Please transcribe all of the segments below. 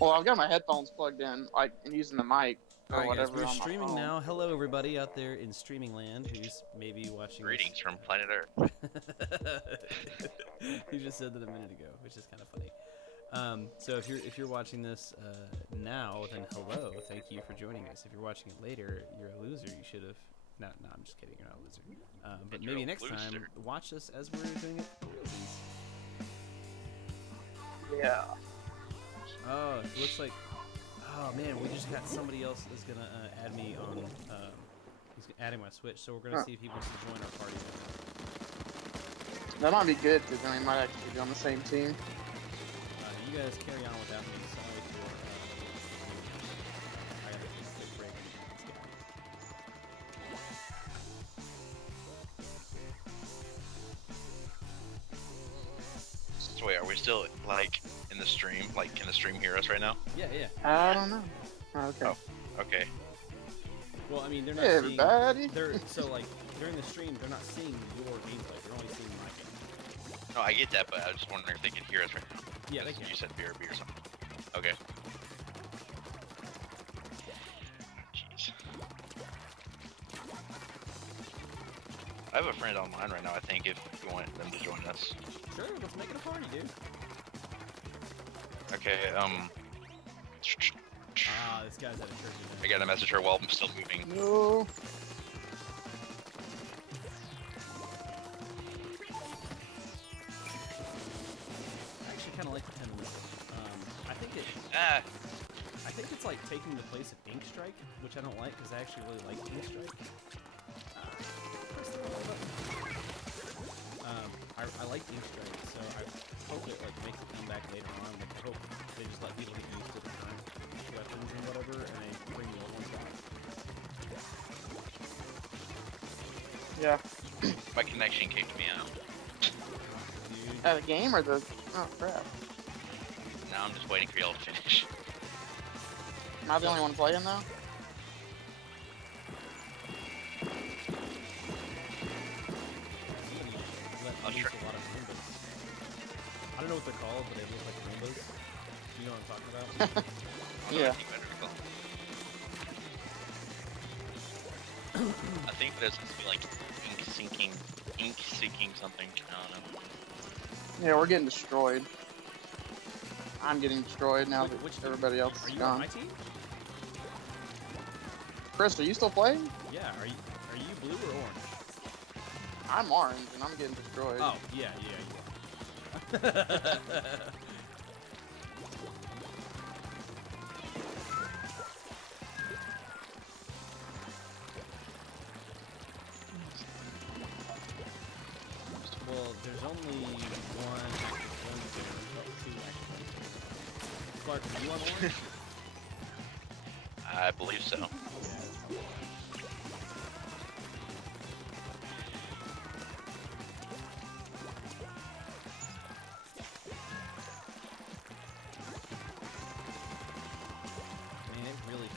Well, I've got my headphones plugged in, like, and using the mic or Alright guys, whatever we're on my streaming phone. now. Hello everybody out there in streaming land who's maybe watching Greetings from planet Earth. You just said that a minute ago, which is kind of funny. So if you're watching this now, then hello, thank you for joining us. If you're watching it later, you're a loser. You should have. No, I'm just kidding. You're not a loser. But maybe next time, watch us as we're doing it for realsies. Yeah. Oh, it looks like. Oh man, we just got somebody else that's gonna add me on. He's adding my Switch, so we're gonna see if he wants to join our party. That might be good because then we might actually be on the same team. You guys carry on without me. Sorry for. I gotta take a quick break. So wait, are we still like in the stream? Like, can the stream hear us right now? Yeah, yeah. I don't know. Okay. Oh, okay. Well, I mean, they're not Hey, seeing. everybody. So like during the stream, they're not seeing your gameplay. They're only seeing my game. No, I get that, but I was just wondering if they can hear us right now. Yeah, they can. You said BRB or something. Okay. Jeez. I have a friend online right now, I think, if you want them to join us. Sure, let's make it a party, dude. Okay, Ah, this guy's at a church event. I gotta message her while I'm still moving. No. I actually kind of like the Penguin. I think it's like taking the place of Ink Strike, which I don't like because I actually really like Ink Strike. I like Ink Strike, so I hope it like makes a comeback later on. Like, I hope they just let people get used to the current weapons and whatever, and they bring the old ones back. Yeah. My connection kicked me out. Dude, The game or the? Oh crap. Now I'm just waiting for y'all to finish. Am I the only one playing though? let loose a lot of Roombas. I don't know what they're called, but they look like Roombas. You know what I'm talking about? Yeah. I think there's supposed to be like ink seeking something. I don't know. Yeah, we're getting destroyed. I'm getting destroyed now that everybody else Are is you on my gone. team? Chris, are you still playing? Yeah. Are you blue or orange? I'm orange and I'm getting destroyed. Oh, yeah, you are. Well, there's only two actually. Clark, are you on orange? I believe so.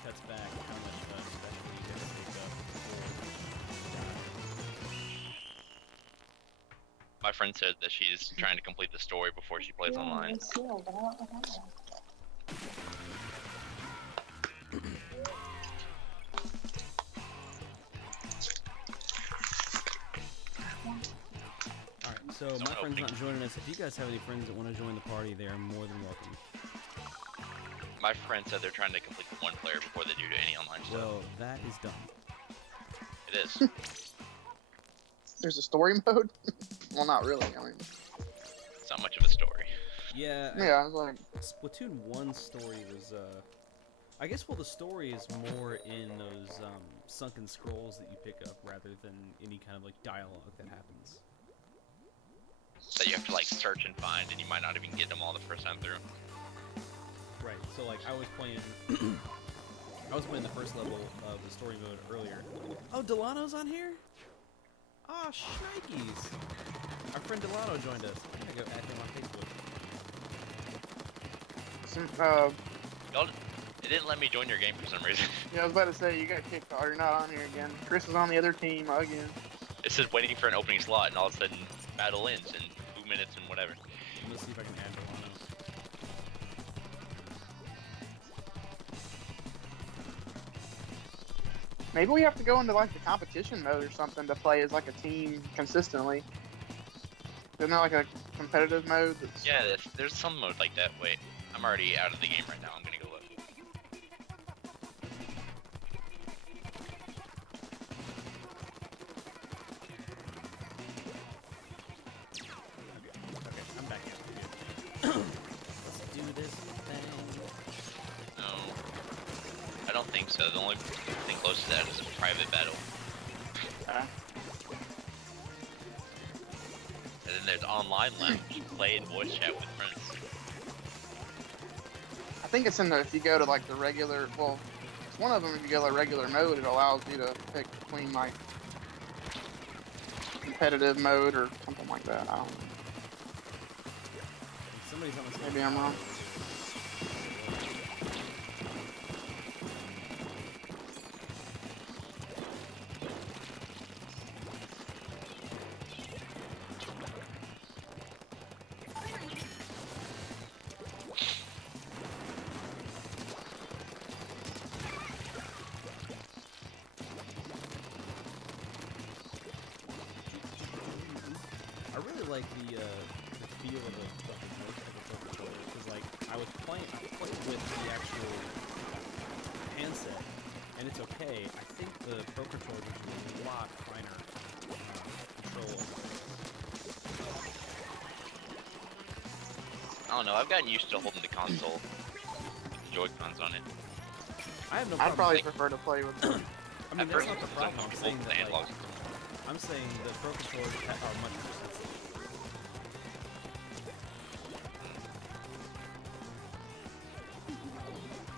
Cuts back how much special you get to pick up. My friend said that she's trying to complete the story before she plays online. Alright, so my friend's not joining us. If you guys have any friends that want to join the party, they are more than welcome. My friend said they're trying to complete the one player before they do any online stuff. Well, that is dumb. It is. There's a story mode? Well, not really. I mean, It's not much of a story. Yeah. yeah, I was like, Splatoon 1 story was, I guess, well, the story is more in those, sunken scrolls that you pick up rather than any kind of, like, dialogue that happens. That you have to, like, search and find, and you might not even get them all the first time through. Right, so, like, I was playing the first level of the story mode earlier. Oh, Delano's on here? Aw, shnikes! Our friend Delano joined us. I'm gonna go add him on Facebook. Y'all, it didn't let me join your game for some reason. yeah, I was about to say, you got kicked out. You're not on here again. Chris is on the other team again. It says waiting for an opening slot, and all of a sudden, battle ends in 2 minutes and whatever. Let's see if I can add Delano. Maybe we have to go into like the competition mode or something to play as like a team consistently. Isn't there like a competitive mode? That's... Yeah, there's some mode like that. Wait, I'm already out of the game right now. I'm gonna go look. Okay, I'm back in. Let's do this thing. No, I don't think so. The only thing close to that is a private battle. And then there's online lounge, play and voice chat with friends. I think it's in the, if you go to like the regular, well, it's one of them. If you go to regular mode, it allows you to pick between like competitive mode or something like that. I don't know. Somebody's on the same Maybe I'm wrong. I really like the feel of the controller, because like I played with the actual handset, and it's okay. I think the Pro controller gives you a lot finer control. I don't know. I've gotten used to holding the console, Joy-Cons on it. I have no I'd problem. probably prefer to play with. I mean, that's not the problem. I'm saying the that, analog. like, I'm saying the Pro controllers are much more sensitive.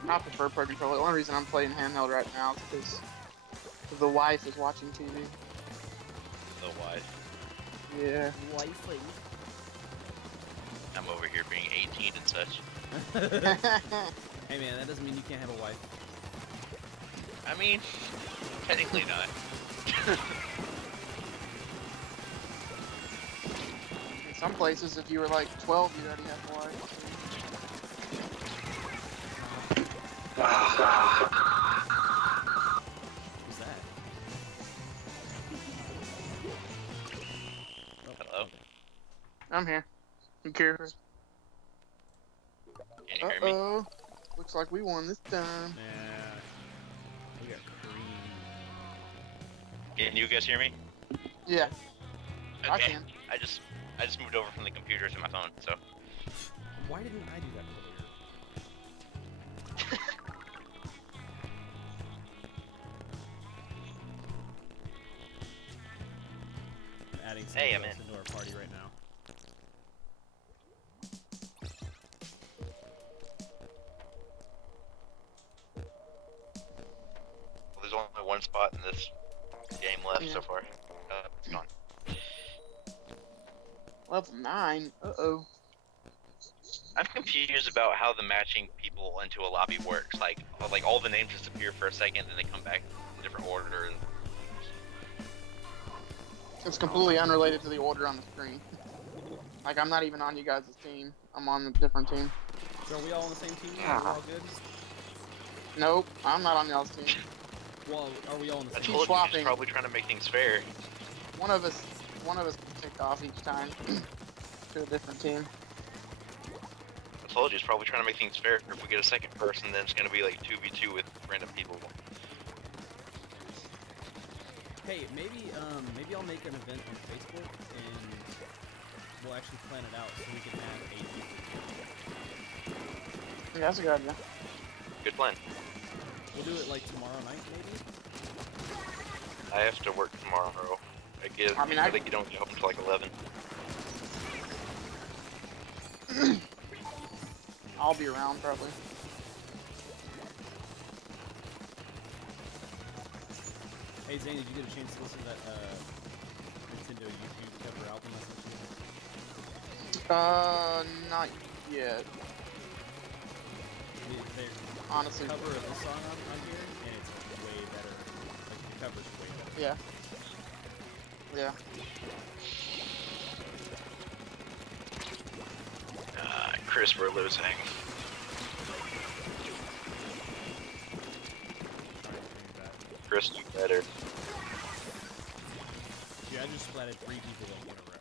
I prefer Pro controller. The only reason I'm playing handheld right now is because the wife is watching TV. The wife. Yeah. Wifey. I'm over here being 18 and such. Hey man, that doesn't mean you can't have a wife. I mean, technically not. In some places, if you were like 12, you already have a wife. Who's that? Hello? I'm here. I'm curious. Can you hear me? Uh-oh. Looks like we won this time. Yeah. We got cream. Can you guys hear me? Yeah. I Okay. can. I just moved over from the computer to my phone, so. Why didn't I do that earlier? I'm adding somebody Hey, I'm else in. into our party right now. Well, there's only one spot in this game left so far. It's gone. Level 9. Uh-oh. I'm confused about how the matching people into a lobby works. Like all the names disappear for a second, then they come back in different order. It's completely unrelated to the order on the screen. Like, I'm not even on you guys' team. I'm on a different team. So are we all on the same team now? Are we all good? Nope, I'm not on y'all's team. Well, are we all on the I same told you, swapping. he's probably trying to make things fair. One of us gets kicked off each time to a different team. I told you, he's probably trying to make things fair. If we get a second person, then it's gonna be like 2v2 with random people. Hey, maybe I'll make an event on Facebook and we'll actually plan it out so we can have 8 people. Yeah, that's a good idea. Good plan. We'll do it like tomorrow night, maybe? I have to work tomorrow. I think you don't get home until like 11. I'll be around probably. Hey Zane, did you get a chance to listen to that Nintendo YouTube cover album I sent you? Not yet. There's Honestly. a cover of this song on here, and it's way better. Like, the cover's way better. Yeah. Yeah. Kris, we're losing. Sorry to hear that. Kris, do better. Dude, I just splatted 3 people in a row.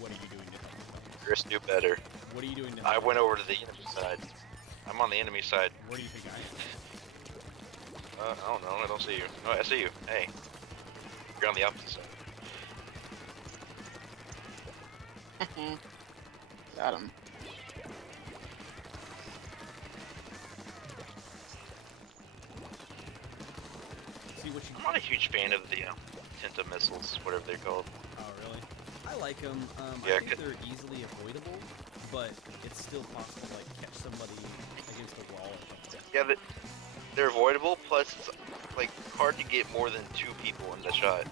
What are you doing to help me? Kris, do better. What are you doing to I help went over to the enemy side. I'm on the enemy side. Where do you think I am? I don't know. I don't see you. No, I see you. Hey. You're on the opposite side. Got him. See what you. I'm not a huge fan of the Tenta missiles, whatever they're called. Oh, really? I like them. Yeah, I think they're easily avoidable, but it's still possible to like catch somebody against the wall or something. Yeah, they're avoidable. Plus, it's like hard to get more than 2 people in the shot.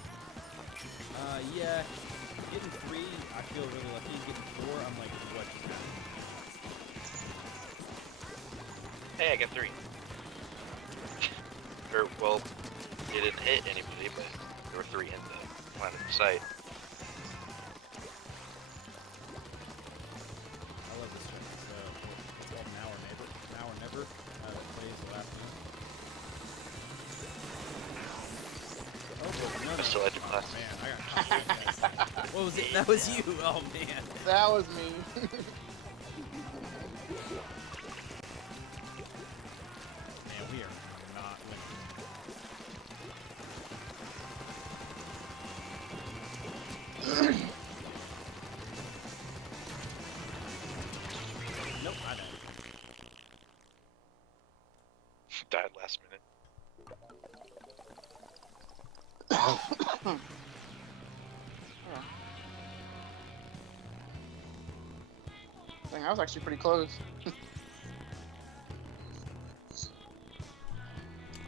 Yeah. Getting 3, I feel really lucky. Getting 4, I'm like, what? Hey, I got 3. Or well, it didn't hit anybody, but there were 3 in the line of sight. I love this one. It's called Now or Never. Now or Never. It plays the last one. Oh, no, I still had to class. man, I got caught. What was it? That was you. Oh man. That was me. Man, we are not winning. Nope, I died. Died last minute. Dang, I was actually pretty close.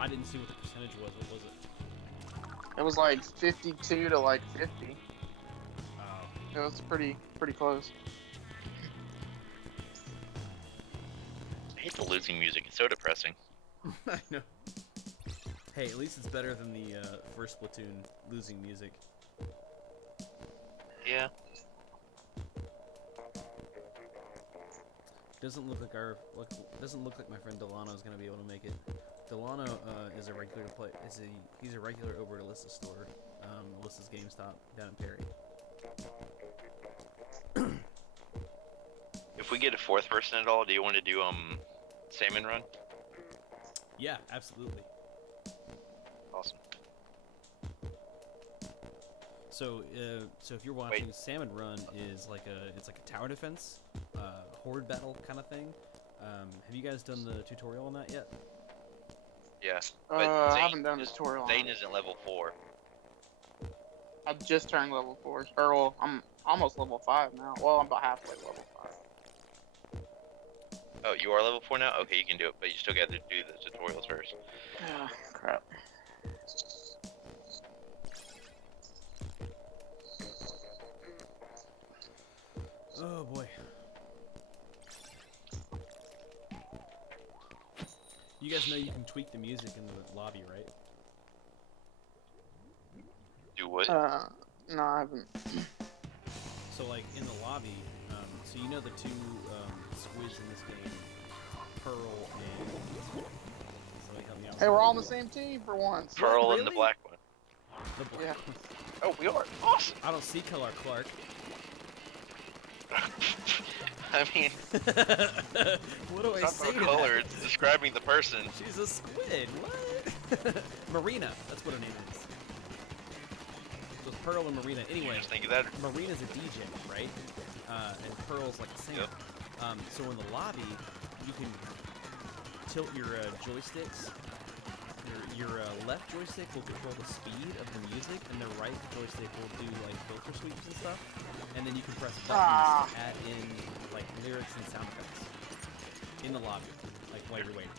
I didn't see what the percentage was. What was it? It was like 52 to like 50. Oh. It was pretty close. I hate the losing music. It's so depressing. I know. Hey, at least it's better than the first Splatoon losing music. Yeah. Doesn't look like doesn't look like my friend Delano is gonna be able to make it. Delano is a regular he's a regular over at Alyssa's store, Alyssa's GameStop down in Perry. If we get a 4th person at all, do you want to do salmon run? Yeah, absolutely. Awesome. So if you're watching, Salmon Run is like it's like a tower defense, horde battle kind of thing. Have you guys done the tutorial on that yet? Yeah. But I haven't done a tutorial on Zane it. isn't level 4. I just turned level 4. Or, well, I'm almost level 5 now. Well, I'm about halfway to level 5. Oh, you are level 4 now? Okay, you can do it, but you still got to do the tutorials first. Ah, crap. Oh boy. You guys know you can tweak the music in the lobby, right? Do what? No, I haven't. So like in the lobby, so you know the 2 squids in this game, Pearl and somebody help me out. Hey, we're all on the same team for once. Pearl really? and the black one. The Yeah. Oh, we are. Awesome. I don't see Color Clark. I mean, What do I it's say not to the color, that? it's describing the person. She's a squid. What? Marina. That's what her name is. So it's Pearl and Marina. Anyway, Just think of that. Marina's a DJ, right? And Pearl's like a singer. Yep. So in the lobby, you can tilt your joysticks. Your left joystick will control the speed of the music, and the right joystick will do like filter sweeps and stuff. And then you can press buttons to add in like lyrics and sound effects in the lobby, like while you're waiting.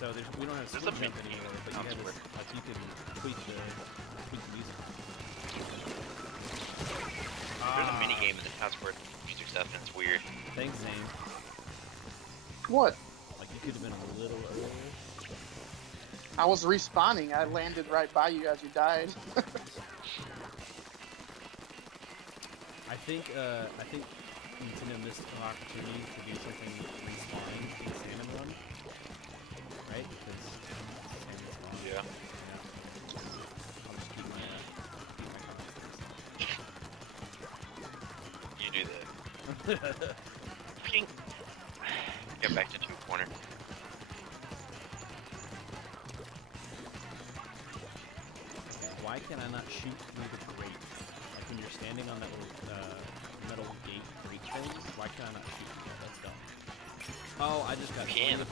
So we don't have There's split a jump mini anymore, but you sounds have weird. this, like you can tweak the music. There's a mini game in the password music stuff, and it's weird. Thanks, Zane. What? Like you could have been a little earlier. I was respawning. I landed right by you as you died. I think Nintendo missed an opportunity to do something respawning in Salmon Run, right? Because Salmon's spawn. Yeah. You Fucking get back to 2 corner. Why can I not shoot through the grate? Like when you're standing on that little metal gate grate thing, why can I not shoot through that? That's dumb. Oh, I just got Can.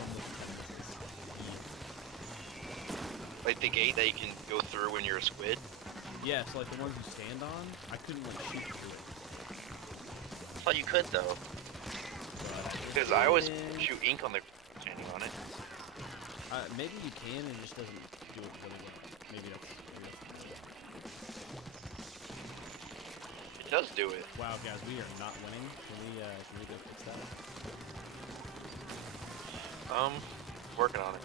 Like the gate that you can go through when you're a squid? Yeah, so like the ones you stand on, I couldn't like shoot through it. I thought you could though. Because I always shoot ink on the standing on it. Maybe you can and it just doesn't do it really well. Maybe that's It does do it. Wow, guys, we are not winning. Can we go fix that? Working on it.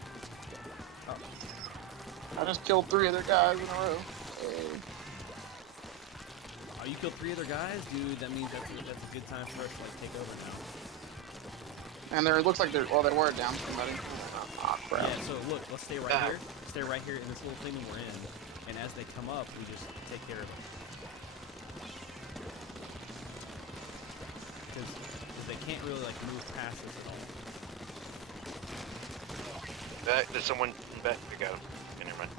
I just killed 3 other guys in a row. Oh, you killed 3 other guys? Dude, that means that's a good time for us to like take over now. And there, it looks like they were down somebody. Oh, crap. Yeah, so look, let's stay right here. Stay right here in this little thing that we're in. And as they come up, we just take care of them. Because they can't really like move past us at all. There's someone in back. I got him. Okay, never mind.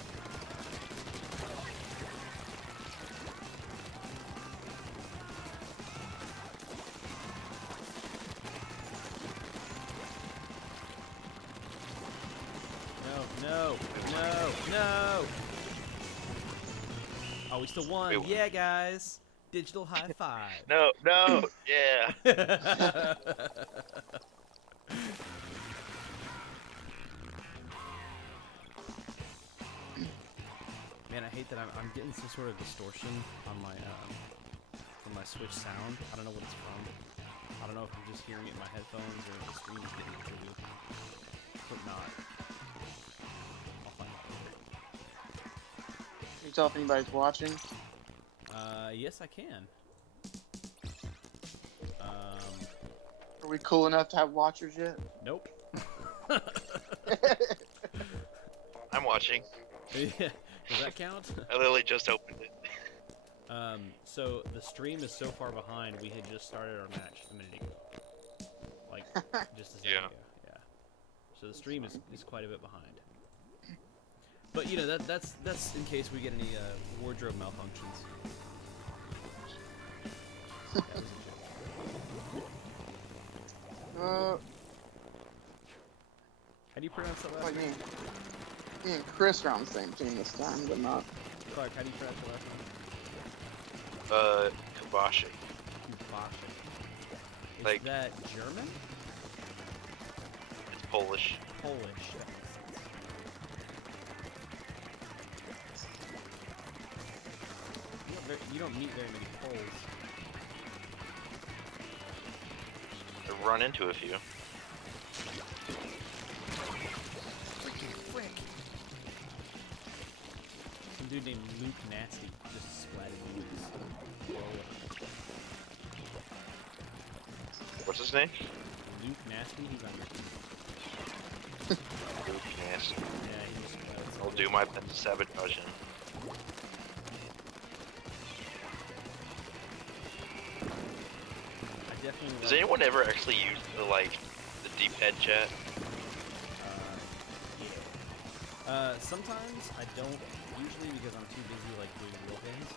No. Oh, we still won. Wait, Yeah, guys. Digital high five. No, yeah. Man, I hate that I'm getting some sort of distortion on my from my Switch sound. I don't know what it's from. I don't know if I'm just hearing it in my headphones or the screen is getting it too. But not. I'll find out later. Can you tell if anybody's watching? Yes, I can. Are we cool enough to have watchers yet? Nope. I'm watching. Yeah. Does that count? I literally just opened it. So the stream is so far behind, we had just started our match a minute ago. Like, just a second ago. Yeah. So the stream is quite a bit behind. But, you know, that's in case we get any wardrobe malfunctions. How How do you pronounce that last like name? me and Kris are on the same team this time, but not. Clark, how do you pronounce the last name? Kabashi. Kubashi. Is Like- that German? It's Polish. Polish. You don't meet very many Poles. I've run into a few. Some dude named Luke Nasty just splatted me. What's his name? Luke Nasty, he's on your team. Luke Nasty. Yeah, he just I'll do my best to sabotage him. I definitely Does anyone ever actually use the D-pad chat? Sometimes I don't, usually because I'm too busy like doing real things.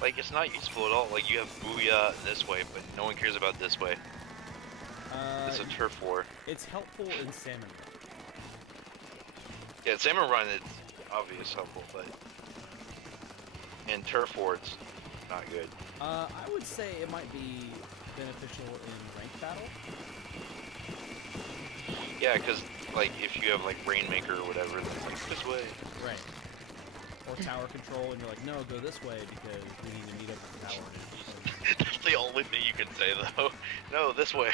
Like, it's not useful at all. Like, you have Booyah this way, but no one cares about this way. It's a turf war. It's helpful in salmon. Yeah, Salmon Run is obvious helpful, but in turf war it's not good. I would say it might be beneficial in ranked battle. Yeah, because like if you have like Rainmaker or whatever, then it's like this way. Right. Or tower control, and you're like, no, go this way because we need to meet up with the tower. That's the only thing you can say though. No, this way.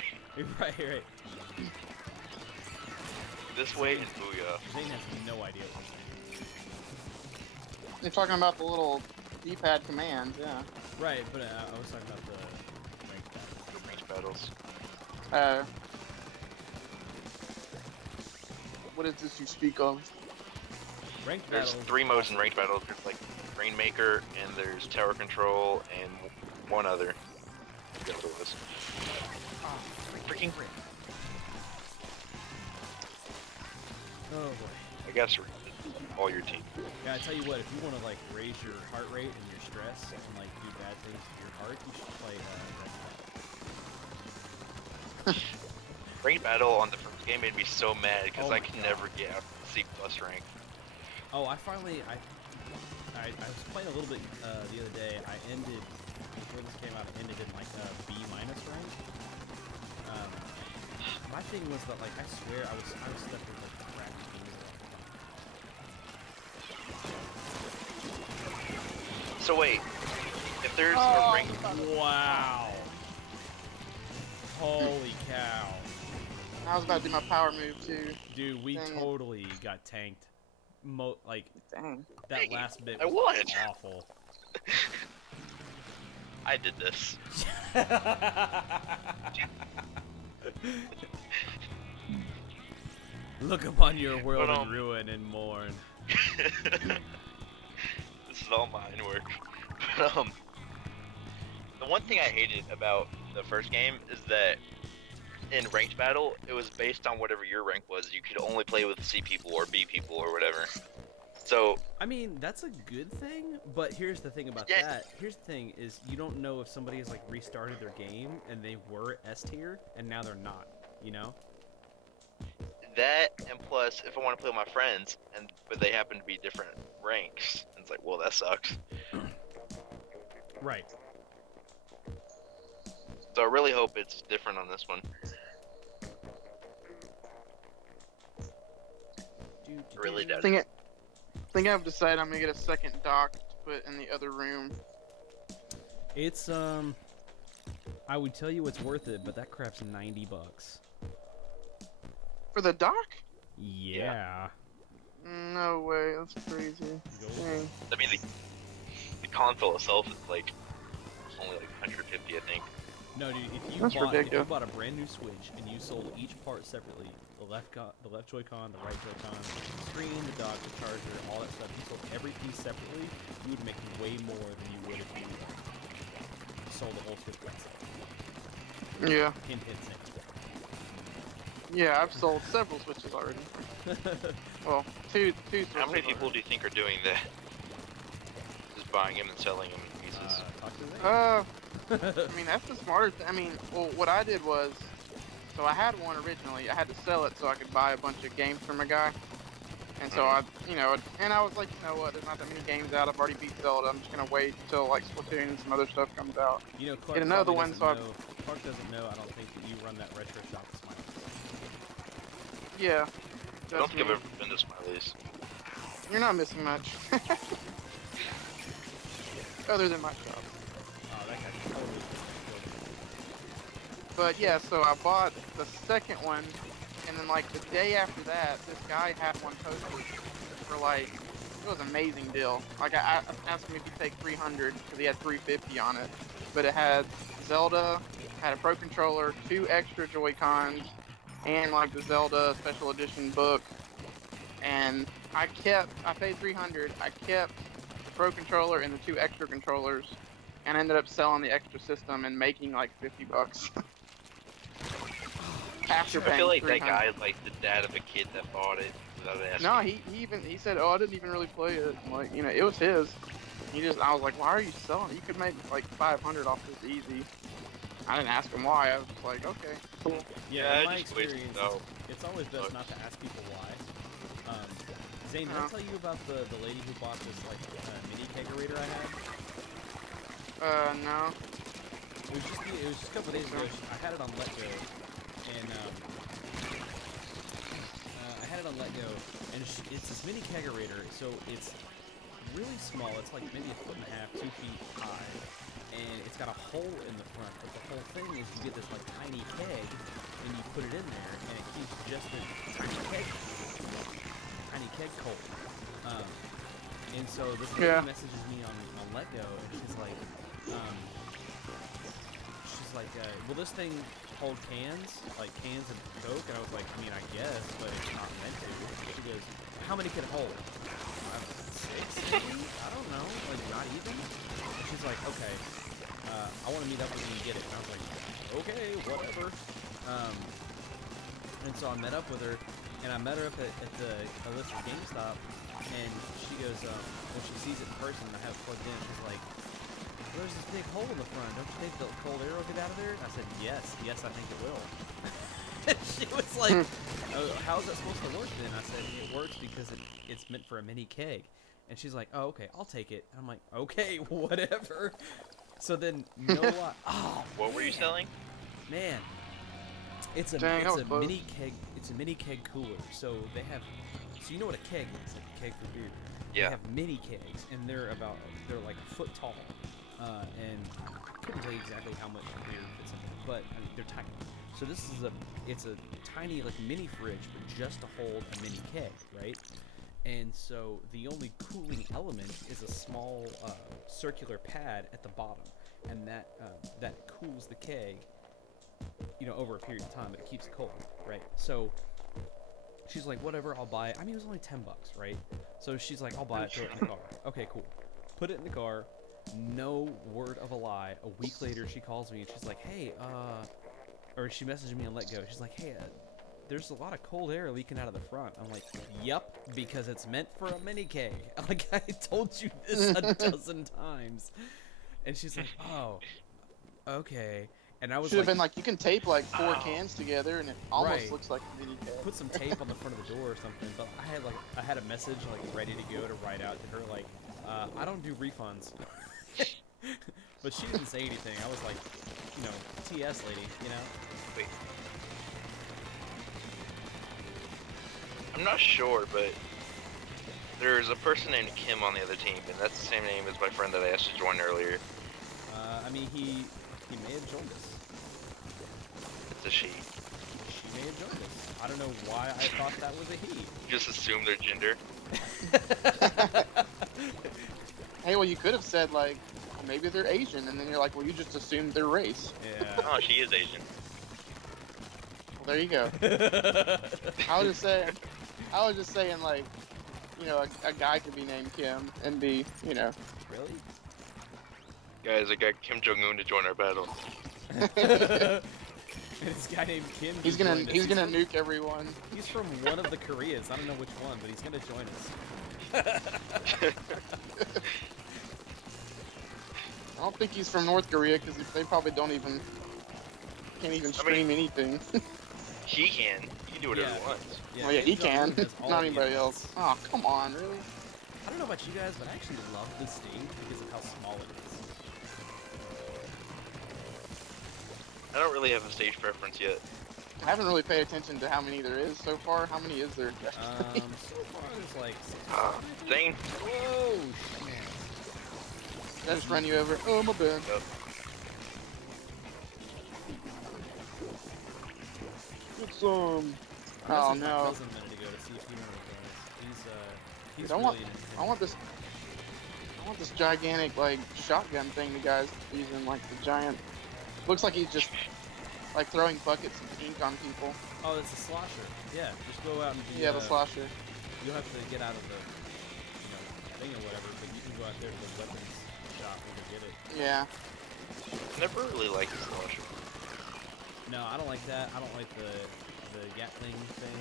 Right. This way and Booyah. Zane has no idea what I'm saying. You're talking about the little D-pad command, yeah. Right, but I was talking about the ranked battle. The range battles. What is this you speak of? Ranked There's battles. 3 modes in ranked battles. There's like Rainmaker, and there's tower control, and one other. this. Oh, Freaking. Oh boy. I guess all your team. Yeah, I tell you what, if you want to like raise your heart rate and your stress and like do bad things to your heart, you should play Ranked battle on the first game made me so mad because Oh I my could God. never get out of C+ rank. Oh, I finally, I was playing a little bit the other day. I ended, before this came out, I ended in like B- rank. My thing was that like, I swear I was stuck with like crappy teams. So wait, if there's a rank, Wow. Holy cow. I was about to do my power move too. Dude, we Dang it. totally got tanked. Like, Dang. that Dang it, last bit I was won. awful. I did this. Look upon your world But, in ruin and mourn. This is all mine work. But, the one thing I hated about the first game is that in ranked battle, it was based on whatever your rank was. You could only play with C people or B people or whatever. So, I mean, that's a good thing, but here's the thing about Yeah. that. Here's the thing is you don't know if somebody has like restarted their game and they were S tier and now they're not, you know? that, and plus, if I want to play with my friends, but they happen to be different ranks, it's like, well, that sucks. Right. So I really hope it's different on this one. Really does. I think I've decided I'm gonna get a second dock to put in the other room. It's I would tell you it's worth it, but that crap's $90. For the dock? Yeah. No way, that's crazy. Dang. I mean, the console itself is like only like 150, I think. No, dude, if you That's bought ridiculous. a brand new Switch and you sold each part separately, the left Joy-Con, the right Joy-Con, the screen, the dock, the charger, all that stuff, you sold every piece separately, you would make way more than you would if you sold the whole Switch by itself. Yeah. Hint, hint, hint. Yeah, I've sold several Switches already. Well, two Switches. How many people already. do you think are doing that? Just buying them and selling them in pieces. Talk to Zane. I mean, that's the smarter thing. I mean, well, what I did was, so I had one originally. I had to sell it so I could buy a bunch of games from a guy. And so I, and I was like, you know what, there's not that many games out. I've already beat Zelda. I'm just going to wait until, like, Splatoon and some other stuff comes out. You know, Clark Get another probably one, doesn't so know, Clark doesn't know, I don't think, that you run that retro shop at Smiley's. Yeah. I don't That's think I've me. ever been to Smiley's. You're not missing much. Other than my shop. Oh, that guy totally But yeah, so I bought the second one, and then like the day after that, this guy had one posted for like, it was an amazing deal. Like I asked him if he'd take 300 because he had 350 on it, but it had Zelda, had a Pro Controller, 2 extra Joy-Cons, and like the Zelda Special Edition book. And I paid 300. I kept the Pro Controller and the 2 extra controllers, and ended up selling the extra system and making like $50. After I paying feel like that 300. guy is like the dad of a kid that bought it without asking. No, he said, oh, I didn't even really play it. Like, it was his. I was like, why are you selling it? You could make like 500 off this easy. I didn't ask him why. I was just like, okay, cool. Yeah, in my just wasted experience, though. it's always best not to ask people why. Zane, did I tell you about the lady who bought this like mini kegerator I had? No. It was just a couple days ago. I had it on Let Go, and I had it on Let Go, and it's this mini kegerator. So it's really small. It's like maybe 1.5 feet, 2 feet high, and it's got a hole in the front. But the whole thing is you get this like tiny keg, and you put it in there, and it keeps just a tiny keg cold. And so this lady messages me on Let Go, and she's like, will this thing hold cans, like cans of Coke? And I was like, I mean, I guess, but it's not meant to. She goes, how many can it hold? I was like, 6, maybe? I don't know, like not even. And she's like, okay, I want to meet up with you and get it. And I was like, okay, whatever. And so I met up with her, and I met her up at the Alyssa GameStop, and she goes, when she sees it in person, I have it plugged in, she's like, there's this big hole in the front, don't you think the cold air will get out of there? And I said, yes, I think it will. She was like, oh, how's that supposed to work then? I said, it works because it's meant for a mini keg. And she's like, oh, okay, I'll take it. And I'm like, okay, whatever. So then, no lie. Oh, What were you selling? man. It's a mini keg. It's a mini keg cooler. So they have. So you know what a keg is? Like a keg for beer. Yeah. They have mini kegs, and they're like a foot tall. And I couldn't tell you exactly how much beer fits in there, but I mean, they're tiny. So this is it's a tiny like mini fridge, but just to hold a mini keg, right? And so the only cooling element is a small circular pad at the bottom, and that cools the keg, you know, over a period of time, but it keeps it cold, right? So she's like, whatever, I'll buy it. I mean, it was only $10, right? So she's like, I'll buy it, throw it in the car. Okay, cool. Put it in the car. No word of a lie. A week later, she calls me and she's like, hey, or she messaged me on Let Go. She's like, hey, there's a lot of cold air leaking out of the front. I'm like, yep, because it's meant for a mini keg. Like, I told you this a dozen times. And she's like, oh, okay. And I was Should have like, been like, you can tape like 4 cans together, and it almost Right. looks like a mini keg. put some tape on the front of the door or something. But I had a message like ready to go to write out to her like, I don't do refunds. But she didn't say anything. I was like, you know, TS lady, you know. Wait. I'm not sure, but there's a person named Kim on the other team, and that's the same name as my friend that I asked to join earlier. I mean, he may have joined us. It's a she. She may have joined us. I don't know why I thought that was a he. Just assume their gender. Hey, well, you could have said like, well, maybe they're Asian, and then you're like, well, you just assumed their race. Yeah. Oh, she is Asian. Well, there you go. I was just saying like, you know, a guy could be named Kim and be, you know. Really? Guys, I got Kim Jong-un to join our battle. This guy named Kim. He's just gonna joined us. nuke everyone. He's from one of the Koreas. I don't know which one, but he's gonna join us. I don't think he's from North Korea because they probably can't even stream anything. He can. He can do whatever he wants. Well, yeah, he Kim Jong-un can. has all Not the anybody elements. else. Oh, come on, really? I don't know about you guys, but I actually love this stage because of how small it is. I don't really have a stage preference yet. I haven't really paid attention to how many there is so far. How many is there? So far there's like 6 Dang. Whoa, man. Did I just run you over? Oh, my bad. Yep. Get some. I Oh messaged my no. cousin a minute ago to see if he knows what it is. He's Dude, I want really this gigantic like shotgun thing the guy's using, like the giant. Looks like he's just like throwing buckets of ink on people. Oh, it's a slosher. Yeah, just go out and do. Yeah, the slosher. You'll have to get out of the, thing or whatever, but you can go out there to the weapons shop and go get it. Yeah. Never really liked the slasher. No, I don't like that. I don't like the Gatling thing.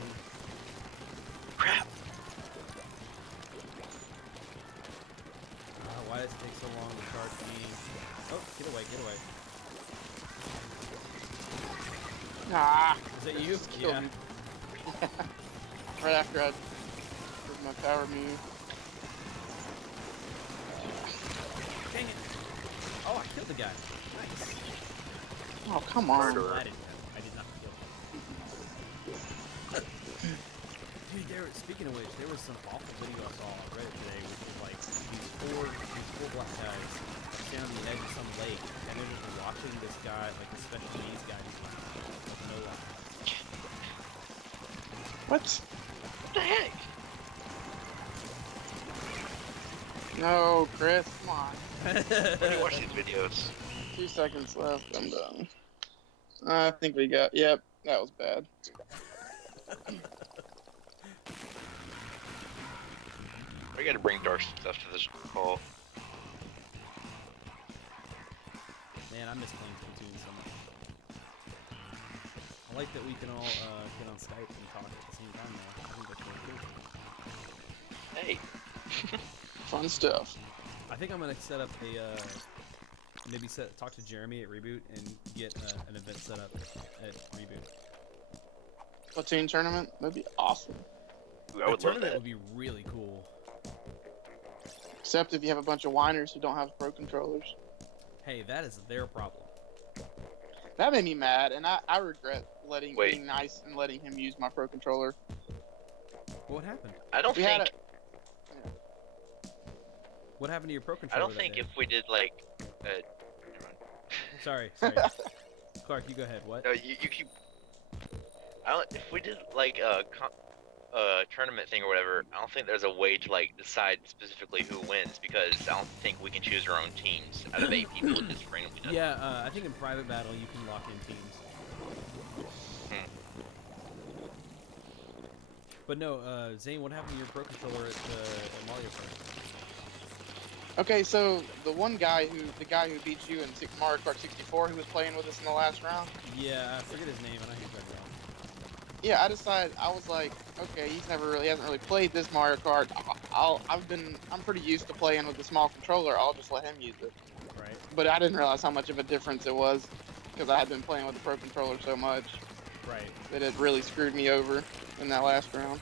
Crap. Why does it take so long to charge me? Oh, get away, get away. Ah. Is that you? Just killed Yeah. me. Right after I did my power move. Dang it! Oh, I killed the guy. Nice. Oh, come on. Murderer. I did not kill him. Dude, speaking of which, there was some awful video I saw on Reddit today, which was like these four black guys standing on the edge of some lake, and they're just watching this guy, like the special needs guy, just like no lie. What? What the heck? No, Chris, come on. When you watch these videos, 2 seconds left. I'm done. I think we got. Yep, that was bad. I gotta bring dark stuff to this call. Man, I miss playing Splatoon so much. like that we can all get on Skype and talk at the same time now. I think that's really cool. Hey. Fun stuff. I think I'm gonna set up a maybe talk to Jeremy at Reboot and get an event set up at Reboot. Splatoon tournament? That'd be awesome. Ooh, I would love tournament that. would be really cool. Except if you have a bunch of whiners who don't have pro controllers. Hey, that is their problem. That made me mad, and I regret being Wait. nice and letting him use my pro controller. What happened? I don't We think. had What happened to your pro I controller? don't think that day? if we did like. Sorry. Clark, you go ahead. What? No, you keep. I don't. If we did like a tournament thing or whatever, I don't think there's a way to like decide specifically who wins because I don't think we can choose our own teams out of 8 people. It just randomly does. Yeah, I think in private battle you can lock in teams. But no, Zane, what happened to your pro controller at Mario Kart? Okay, so the guy who beat you in Mario Kart 64, who was playing with us in the last round. Yeah, I forget his name. I know he's right around. Yeah, I was like, okay, he hasn't really played this Mario Kart. I'm pretty used to playing with the small controller. I'll just let him use it. Right. But I didn't realize how much of a difference it was because I had been playing with the pro controller so much Right. that it really screwed me over in that last round.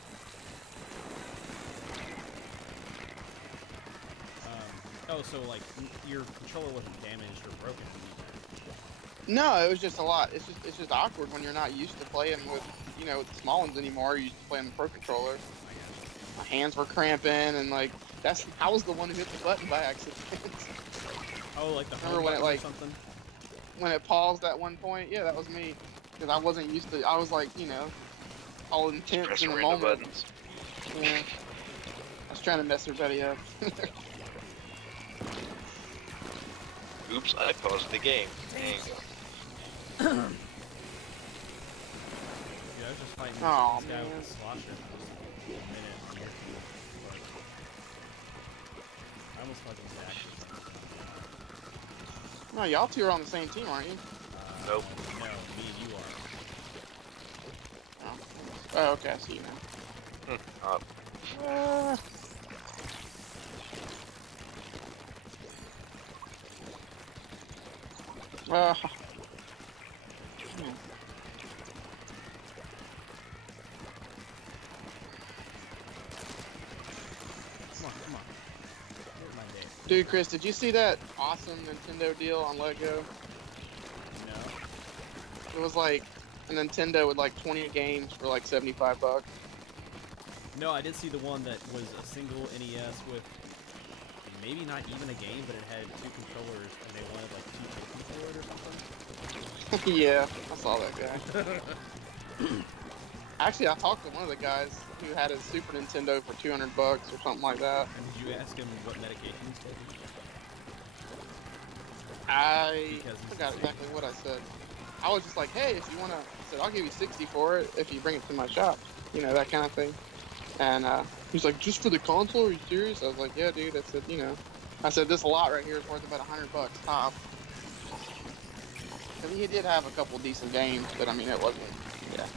Oh, so like your controller wasn't damaged or broken? No, it was just a lot. It's just awkward when you're not used to playing with with the small ones anymore. You're used to playing the pro controller. My hands were cramping and like I was the one who hit the button by accident. Oh, like the Remember home when it, button or like- something? When it paused at one point, yeah, that was me because I wasn't used to. I was like all intense Press in the random moment. buttons. Yeah. I was trying to mess everybody up. Oops, I paused the game. Dang. Yeah, I was just fighting this Aw, guy man. with a slosher for a minute. But I almost fucking attacked him. No, y'all two are on the same team, aren't you? Nope. No, me and you are. Oh, okay, I see you now. Uh, Come on. Here's my day. dude, Chris, did you see that awesome Nintendo deal on Lego? No. It was like a Nintendo with like 20 games for like $75. No, I did see the one that was a single NES with maybe not even a game, but it had 2 controllers, and they wanted like 2 controllers or something. Yeah, I saw that guy. Actually, I talked to one of the guys who had his Super Nintendo for $200 or something like that. And did you ask him what medication he's taking? I Because he's forgot sick. exactly what I said. I was just like, hey, if you want to, I said, I'll give you 60 for it if you bring it to my shop. That kind of thing. And he's like, just for the console? Are you serious? I was like, yeah, dude. I said, this lot right here is worth about $100 top. I mean, he did have a couple decent games, but I mean, it wasn't, yeah.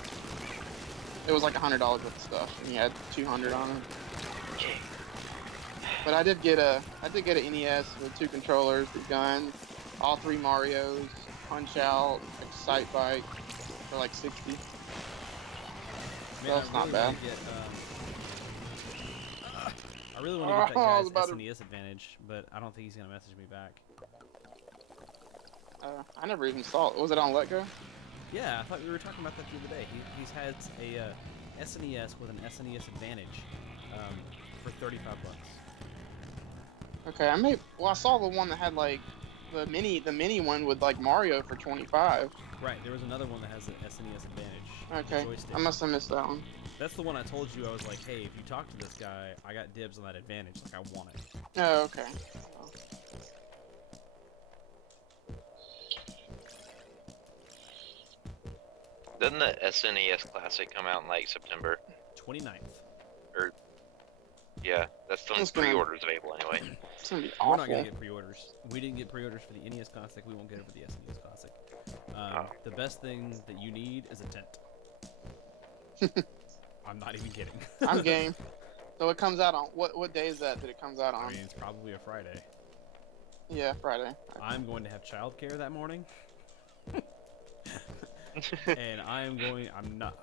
It was like $100 worth of stuff, and he had 200 on it. Okay. But I did get a NES with 2 controllers, the gun, all 3 Marios, Punch Out, Excite Bike for like 60. Man, That's not bad. I really want to get Oh, I that was about guy's to- SNES advantage, but I don't think he's gonna message me back. I never even saw it. Was it on Let Go? Yeah, I thought we were talking about that the other day. He's had a SNES with an SNES advantage for $35. Okay, I saw the one that had like the mini one with like Mario for 25. Right, there was another one that has an SNES advantage. Okay, Joystick. I must have missed that one. That's the one I told you. I was like, hey, if you talk to this guy, I got dibs on that advantage. Like, I want it. Oh, okay. Doesn't the SNES Classic come out in like September? 29th. Yeah, that's still in That's gonna- pre-orders available anyway. It's gonna be We're not awful. gonna get pre-orders. We didn't get pre-orders for the NES Classic. We won't get it for the SNES Classic. The best thing that you need is a tent. I'm not even kidding. I'm game. So it comes out on what day is that it comes out on? I mean, it's probably a Friday. Yeah, Friday. I'm going to have childcare that morning. And I'm not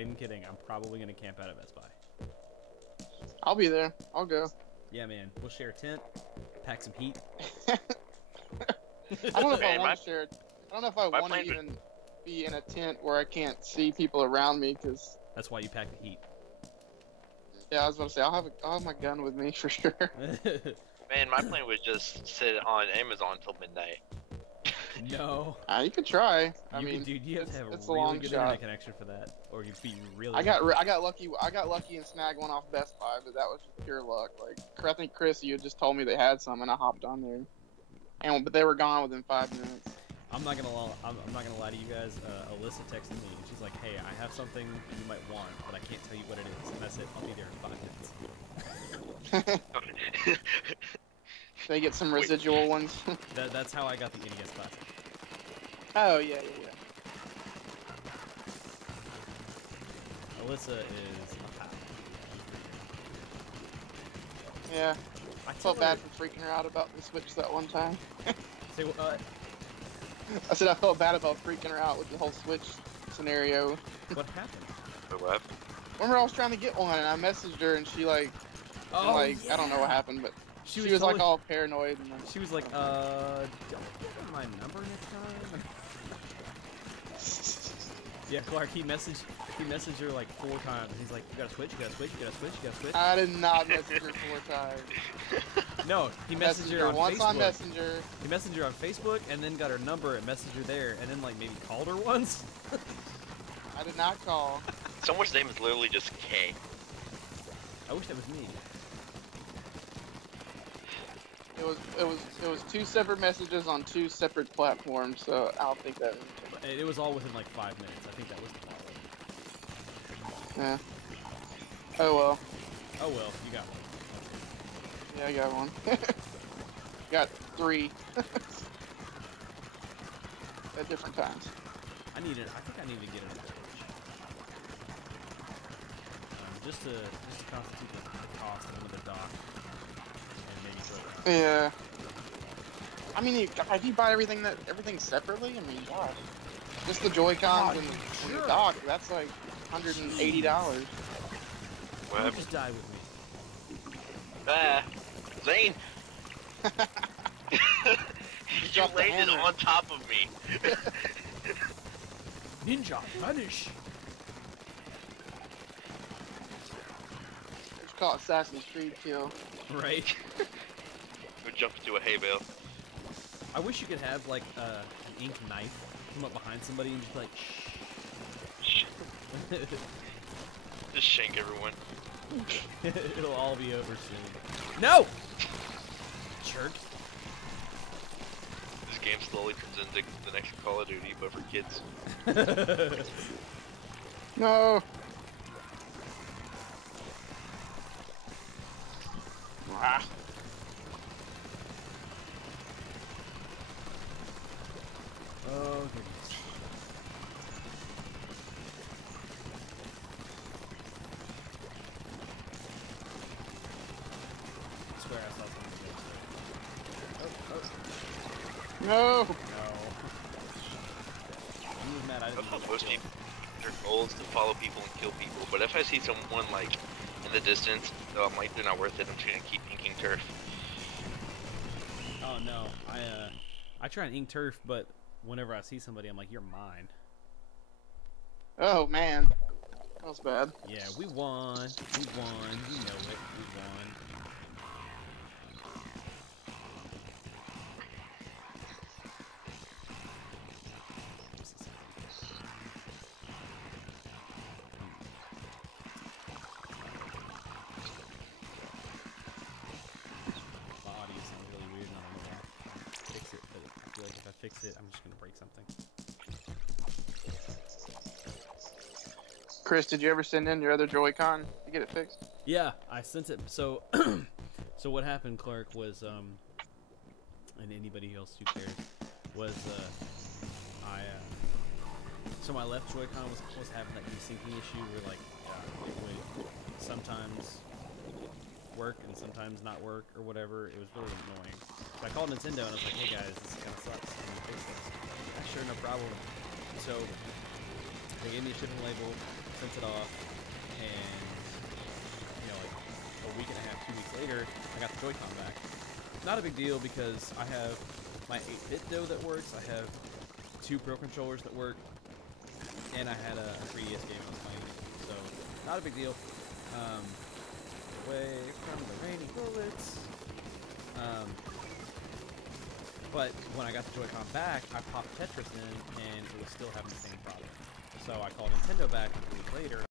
even kidding. I'm probably going to camp out at Best Buy. I'll be there. I'll go. Yeah, man. We'll share a tent, pack some heat. I don't know if I Man, want to share. I don't know if I want to even be in a tent where I can't see people around me, because. That's why you pack the heat. Yeah, I was about to say I'll have my gun with me for sure. Man, my plan was just sit on Amazon till midnight. No. You could try. I mean, dude, you have to have it's a a really long good shot. internet connection for that, or you'd be really. I got lucky. I got lucky and snagged one off Best Buy, but that was just pure luck. Like I think Kris, you had just told me they had some, and I hopped on there, but they were gone within 5 minutes. I'm not gonna lie to you guys. Alyssa texted me and she's like, "Hey, I have something you might want, but I can't tell you what it is." And I said, "I'll be there in 5 minutes." They get some residual ones. That's how I got the NES Classic. Oh yeah. Alyssa is a pal. Yeah. I Felt bad for freaking her out about the Switch that one time. Say what? I said I felt bad about freaking her out with the whole Switch scenario. What happened? What? Remember I was trying to get one and I messaged her and she Oh, I don't know what happened, but she was totally, like all paranoid and then... She was like, don't give her my number next time. Yeah, Clark, he messaged her like 4 times. He's like, you gotta switch, you gotta switch, you gotta switch, you gotta switch. I did not message her 4 times. No, he messaged her on once Facebook. on Messenger. He messaged her on Facebook and then got her number and messaged her there and then like maybe called her once. I did not call. Someone's name is literally just K. I wish that was me. It was 2 separate messages on 2 separate platforms, so I don't think that. It was all within like 5 minutes. I think that was the problem. Yeah. Oh well. Oh well, you got one. Yeah, I got one. Got 3. At different times. I think I need to get an approach. Just to constitute the cost of the dock. And maybe throw it out. Yeah. I mean, if you buy everything separately, I mean, gosh. Just the Joy-Cons and the dock, that's like $180. What? Just die with me. Zane! You dropped the landed hammer. on top of me. Ninja, punish! It's called Assassin's Creed kill. Right? Go jump into a hay bale. I wish you could have like an ink knife come up behind somebody and just be like, shh. Just shank everyone. It'll all be over soon. No! Jerk. This game slowly turns into the next Call of Duty, but for kids. No! Ah. Oh, goodness. I swear I saw something. No! No. He was mad I I didn't thought get most the kill. people, their goal is to follow people and kill people, but if I see someone like in the distance, I'm like, they're not worth it, I'm just gonna keep inking turf. Oh no, I try and ink turf, but whenever I see somebody, I'm like, you're mine. Oh man. That was bad. Yeah, we won. We won. You know it. We won. My audio sounds really weird, and I don't know why. Fix it, but I feel like if I fix it, I'm just gonna break something. Kris, did you ever send in your other Joy-Con to get it fixed? Yeah, I sent it. So, so what happened, Clark, was and anybody else who cares was So my left Joy-Con was having that desyncing issue where like it would sometimes work and sometimes not work or whatever. It was really annoying. So I called Nintendo and I was like, hey guys, this kind of sucks. Can you fix this? Sure, no problem. So they gave me a shipping label, sent it off, and you know, like a week and a half, 2 weeks later, I got the Joy-Con back. Not a big deal because I have my 8-bit dough that works. I have 2 Pro controllers that work, and I had a 3DS game I was playing. So not a big deal. Away from the rainy bullets. But when I got the Joy-Con back, I popped Tetris in, and it was still having the same problem. So I called Nintendo back a week later, and